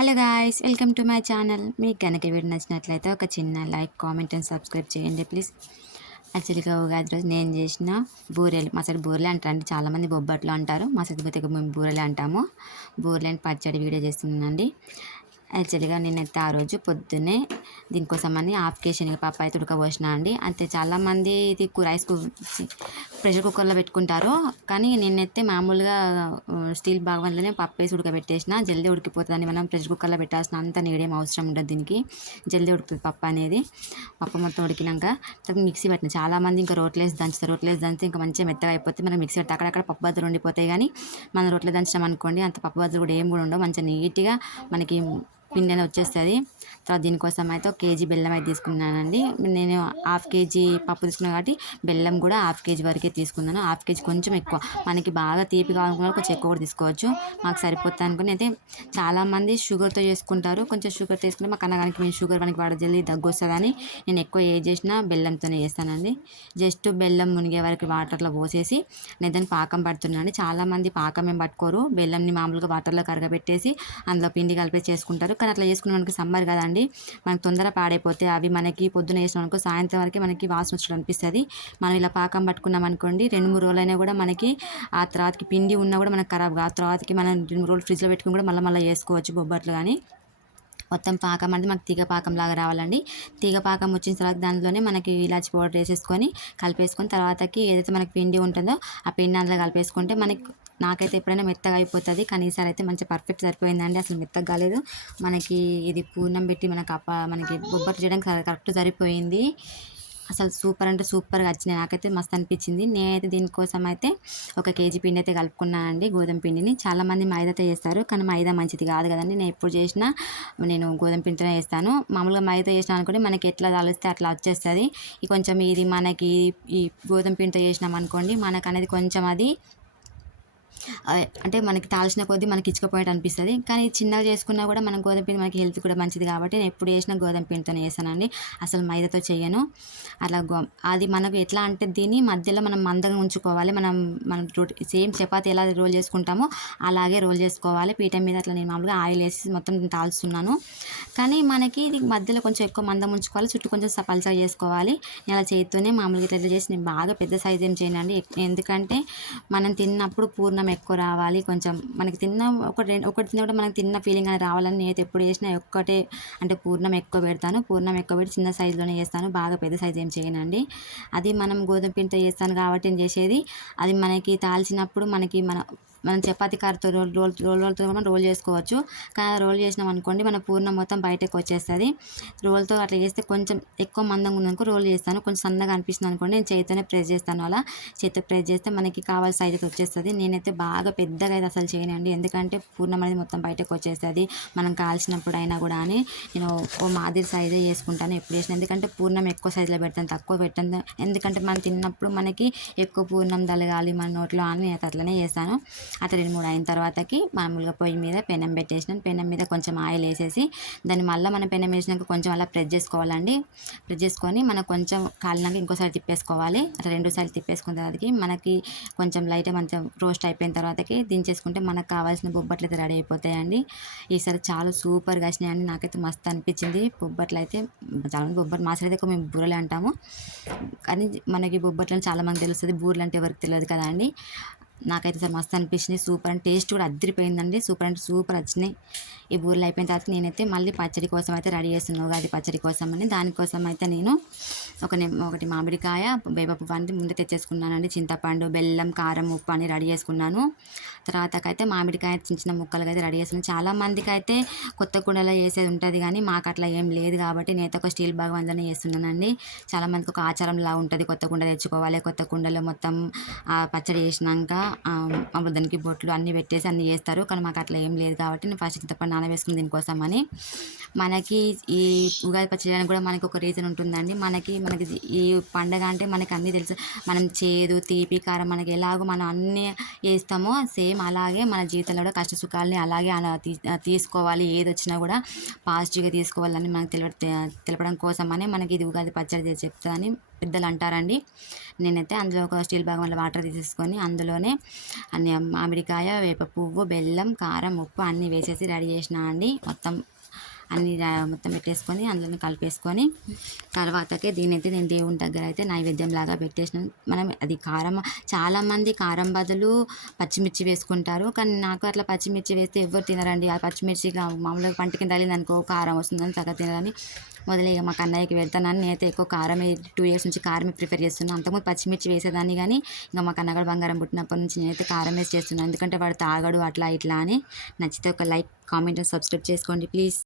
Hello guys, welcome to my channel. మీకు కనుక video నచ్చినట్లయితే ఒక చిన్న లైక్, కామెంట్ అండ్ సబ్స్క్రైబ్ చేయండి ప్లీజ్. యాక్చువల్గా ఉగాది రోజు నేను చేసిన బూరెలు, మా సైడ్ బూరెలు అంటారండి, చాలామంది బొబ్బట్లు అంటారు, మా సైడ్ పోతే మేము బూరెలు అంటాము. బూరెలు అండ్ పచ్చడి వీడియో చేస్తున్నానండి. యాక్చువల్గా నేనైతే ఆ రోజు పొద్దున్నే దీనికోసమని హాఫ్ కేజీ శనగపప్పు అయితే ఉడకబోసిన అండి. అంతే, చాలామంది ఇది రైస్ ప్రెషర్ కుక్కర్లో పెట్టుకుంటారు, కానీ నేనైతే మామూలుగా స్టీల్ బాగంలోనే పప్పు వేసి ఉడకబెట్టేసిన. జల్దీ ఉడికిపోతుందని మనం ప్రెషర్ కుక్కర్లో పెట్టాల్సిన అంత నీడేం అవసరం ఉండదు, దీనికి జల్దీ ఉడుకుతుంది పప్పు అనేది. పప్పు మొత్తం ఉడికినాక మిక్సీ పెట్టిన. చాలామంది ఇంకా రోట్లేసి దంచుతారు, రోట్లేసి దంచితే ఇంకా మంచిగా మెత్తగా అయిపోతే మనం మిక్సీ పెడితే అక్కడక్కడ పప్పు బద్దలు ఉండిపోతాయి. కానీ మనం రోట్లో దంచడం అనుకోండి, అంత పప్పు బద్దలు కూడా ఏం కూడా ఉండవు, మంచిగా నీట్గా మనకి పిండి అనేది వచ్చేస్తుంది. తర్వాత దీనికోసం అయితే ఒక కేజీ బెల్లం అయితే తీసుకున్నానండి. నేను హాఫ్ కేజీ పప్పు తీసుకున్నాను కాబట్టి బెల్లం కూడా హాఫ్ కేజీ వరకే తీసుకున్నాను. హాఫ్ కేజీ కొంచెం ఎక్కువ, మనకి బాగా తీపి కావాలనుకున్న కొంచెం ఎక్కువ కూడా తీసుకోవచ్చు. మాకు సరిపోతుంది అనుకుని అయితే చాలామంది షుగర్తో చేసుకుంటారు. కొంచెం షుగర్ తీసుకుంటే మాకు అన్నగానికి మేము షుగర్ మనకి వాడ జల్దీ దగ్గు వస్తుందని నేను ఎక్కువ ఏ చేసినా బెల్లంతోనే చేస్తానండి. జస్ట్ బెల్లం మునిగే వరకు వాటర్లో పోసేసి నేను దాన్ని పాకం పడుతున్నాను. చాలామంది పాకం ఏం పట్టుకోరు, బెల్లంని మామూలుగా వాటర్లో కరగబెట్టేసి అందులో పిండి కలిపి చేసుకుంటారు. కానీ అట్లా చేసుకుని మనకి సమ్మర్ కదండి, మనకు తొందర పాడైపోతే అవి మనకి పొద్దున వేసినాం అనుకో సాయంత్రం వరకు మనకి వాసన వచ్చడం అనిపిస్తుంది. మనం ఇలా పాకం పట్టుకున్నాం అనుకోండి, 2-3 రోజులైనా కూడా మనకి ఆ తర్వాతకి పిండి ఉన్నా కూడా మనకు ఖరాబ్ కాదు. తర్వాతకి మనం 2-3 రోజులు ఫ్రిడ్జ్లో పెట్టుకుని కూడా మళ్ళీ చేసుకోవచ్చు బొబ్బట్లు. కానీ మొత్తం పాకం అంటే మనకి తీగ పాకం లాగా రావాలండి. తీగ పాకం వచ్చిన తర్వాత దానిలోనే మనకి ఇలాచి పౌడర్ వేసేసుకొని కలిపేసుకొని తర్వాతకి ఏదైతే మనకి పిండి ఉంటుందో ఆ పిండి అందులో కలిపేసుకుంటే మనకి, నాకైతే ఎప్పుడైనా మెత్తగా అయిపోతుంది, కానీ ఈసారి అయితే మంచి పర్ఫెక్ట్ సరిపోయిందండి. అసలు మెత్తగా కాలేదు. మనకి ఇది పూర్ణం పెట్టి మనకి బొబ్బట్లు చేయడానికి కరెక్ట్ సరిపోయింది. అసలు సూపర్ అంటే సూపర్గా వచ్చినాయి, నాకైతే మస్తు అనిపించింది. నేనైతే దీనికోసం అయితే ఒక కేజీ పిండి అయితే కలుపుకున్నానండి, గోధుమ పిండిని. చాలామంది మైదాతో చేస్తారు, కానీ మైదా మంచిది కాదు కదండి. నేను ఎప్పుడు చేసినా నేను గోధుమ పిండితోనే చేస్తాను. మామూలుగా మైదా చేసినా అనుకోండి మనకి ఎట్లా తలిస్తే అట్లా వచ్చేస్తుంది. కొంచెం ఇది మనకి ఈ గోధుమ పిండితో చేసినాం అనుకోండి, మనకు అనేది కొంచెం అది అంటే మనకి తాల్చిన కొద్దీ మనకి ఇచ్చుకపోయేట్టు అనిపిస్తుంది. కానీ చిన్నగా చేసుకున్నా కూడా మనం గోధుమ పిండి మనకి హెల్త్ కూడా మంచిది కాబట్టి నేను ఎప్పుడు చేసినా గోధుమ పిండితోనే చేస్తానండి, అసలు మైదాతో చేయను. అలా అది మనకు ఎట్లా అంటే దీన్ని మధ్యలో మనం మందంగా ఉంచుకోవాలి. మనం సేమ్ చపాతీ ఎలా రోల్ చేసుకుంటామో అలాగే రోల్ చేసుకోవాలి. పీఠం మీద అట్లా నేను మామూలుగా ఆయిల్ వేసి మొత్తం తాల్చుతున్నాను. కానీ మనకి ఇది మధ్యలో కొంచెం ఎక్కువ మందం ఉంచుకోవాలి, చుట్టూ కొంచెం పల్చగా చేసుకోవాలి. నేను అలా చేతితోనే మామూలుగా ఇట్లా చేసి, నేను బాగా పెద్ద సైజ్ ఏం చేయనండి, ఎందుకంటే మనం తిన్నప్పుడు పూర్ణం ఎక్కువ రావాలి. కొంచెం మనకి తిన్న ఒకటి తిన్న కూడా మనకి తిన్న ఫీలింగ్ అనేది రావాలని నేనైతే ఎప్పుడు చేసినా ఒక్కటే అంటే పూర్ణం ఎక్కువ పెడతాను. పూర్ణం ఎక్కువ పెట్టి చిన్న సైజులోనే చేస్తాను, బాగా పెద్ద సైజు ఏం చేయనండి. అది మనం గోధుమ పిండితో చేస్తాను కాబట్టి నేను చేసేది అది మనకి తాల్చినప్పుడు మనం చపాతీ కర్రతో రోల్తో మనం రోల్ చేసుకోవచ్చు. కానీ రోల్ చేసినాం అనుకోండి మన పూర్ణం మొత్తం బయటకు వచ్చేస్తుంది. రోల్తో అట్లా చేస్తే కొంచెం ఎక్కువ మందంగా ఉందనుకో రోల్ చేస్తాను, కొంచెం సన్నగా అనిపిస్తుంది అనుకోండి నేను చేతితోనే ప్రెస్ చేస్తాను. అలా చేతితో ప్రెస్ చేస్తే మనకి కావాల్సిన సైజ్ అయితే వచ్చేస్తుంది. నేనైతే బాగా పెద్దగా అయితే అసలు చేయనండి, ఎందుకంటే పూర్ణం అనేది మొత్తం బయటకు వచ్చేస్తుంది మనం కాల్చినప్పుడు అయినా కూడా అని నేను ఓ మాదిరి సైజే చేసుకుంటాను ఎప్పుడు చేసిన. ఎందుకంటే పూర్ణం ఎక్కువ సైజులో పెడతాను, తక్కువ పెట్టాను, ఎందుకంటే మనం తిన్నప్పుడు మనకి ఎక్కువ పూర్ణం తలగాలి మన నోట్లో అని నేను అట్లనే చేస్తాను. అట్లా 2-3 అయిన తర్వాతకి మామూలుగా పొయ్యి మీద పెనం పెట్టేసినాను. పెనం మీద కొంచెం ఆయిల్ వేసేసి దాన్ని మళ్ళీ మనం పెనం వేసినాక కొంచెం అలా ప్రెస్ చేసుకోవాలండి. ప్రెస్ చేసుకొని మనకు కొంచెం కాలినాక ఇంకోసారి తిప్పేసుకోవాలి. అట్లా 2 సార్లు తిప్పేసుకున్న తర్వాతకి మనకి కొంచెం లైట్గా మంచిగా రోస్ట్ అయిపోయిన తర్వాతకి దించేసుకుంటే మనకు కావాల్సిన బొబ్బట్లు అయితే రెడీ అయిపోతాయండి. ఈసారి చాలా సూపర్గా వచ్చినాయండి, నాకైతే మస్తు అనిపించింది. బొబ్బట్లు అయితే చాలామంది బొబ్బట్లు మా సైడ్ ఎక్కువ మేము బూరెలు అంటాము, కానీ మనకి బొబ్బట్లు అని చాలామంది తెలుస్తుంది, బూరెలు అంటే ఎవరికి తెలియదు కదా అండి. నాకైతే సార్ మస్తు అనిపించింది, సూపర్ అండ్ టేస్ట్ కూడా అద్దరిపోయిందండి, సూపర్ అంటే సూపర్ వచ్చినాయి. ఈ బూరెలు అయిపోయిన తర్వాత నేనైతే మళ్ళీ పచ్చడి కోసం అయితే రెడీ చేస్తున్నాను, ఉగాది పచ్చడి కోసం అని. దానికోసం అయితే నేను ఒకటి మామిడికాయ, వేపపు పండు ముందే తెచ్చేసుకున్నానండి, చింతపండు, బెల్లం, కారం, ఉప్పు అని రెడీ చేసుకున్నాను. తర్వాతకైతే మామిడికాయ చిన్న చిన్న ముక్కలుగా అయితే రెడీ చేసుకున్నాను. చాలామందికి అయితే కొత్త కుండలో చేసేది ఉంటుంది, కానీ మాకు అట్లా ఏం లేదు కాబట్టి నేనైతే ఒక స్టీల్ భగవంతుని చేస్తున్నానండి. చాలామందికి ఒక ఆచారంలా ఉంటుంది, కొత్త కుండ తెచ్చుకోవాలి, కొత్త కుండలో మొత్తం పచ్చడి చేసినాక దానికి బొట్లు అన్నీ పెట్టేసి అన్నీ చేస్తారు. కానీ మాకు అట్లా ఏం లేదు కాబట్టి నేను ఫస్ట్ చింతపండు నానవేసుకుని దీనికోసం అని. మనకి ఈ ఉగాది పచ్చడి చేయడానికి కూడా మనకి ఒక రీజన్ ఉంటుందండి. మనకి ఈ పండగ అంటే మనకి అన్నీ తెలుసు, మనం చేదు తీపి కారం మనకి ఎలాగో మనం అన్నీ వేస్తామో సేమ్ అలాగే మన జీవితంలో కూడా కష్ట సుఖాలని అలాగే తీసుకోవాలి, ఏది వచ్చినా కూడా పాజిటివ్గా తీసుకోవాలని మనకు తెలపడం కోసమని మనకి ఇది ఉగాది పచ్చడి చెప్తాను. పెద్దలు అంటారండి. నేనైతే అందులో ఒక స్టీల్ భాగంలో వాటర్ తీసేసుకొని అందులోనే అన్ని మామిడికాయ, వేప పువ్వు, బెల్లం, కారం, ఉప్పు అన్నీ వేసేసి రెడీ చేసిన అండి. మొత్తం పెట్టేసుకొని అందులో కలిపేసుకొని తర్వాతకే దీనైతే నేను దేవుని దగ్గర అయితే నైవేద్యం లాగా పెట్టేసినాను. మనం అది కారం, చాలామంది కారం బదులు పచ్చిమిర్చి వేసుకుంటారు. కానీ నాకు అట్లా పచ్చిమిర్చి వేస్తే ఎవరు తినరండి. ఆ పచ్చిమిర్చి మామూలుగా పంట కింద తగిలిందనుకో కారం వస్తుందని చక్కగా తినరని మొదలుగా మా కన్నయ్యకి పెడతానని నేనైతే ఎక్కువ కారమే 2 ఇయర్స్ నుంచి కారమే ప్రిఫర్ చేస్తున్నాను. అంతకుముందు పచ్చిమిర్చి వేసేదాన్ని కానీ ఇంకా మా కన్నగడ బంగారం పుట్టినప్పటి నుంచి నేనైతే కారం వేసి చేస్తున్నాను. ఎందుకంటే వాడు తాగడు అట్లా ఇట్లా అని. నచ్చితే ఒక లైక్, కామెంట్, సబ్స్క్రైబ్ చేసుకోండి ప్లీజ్.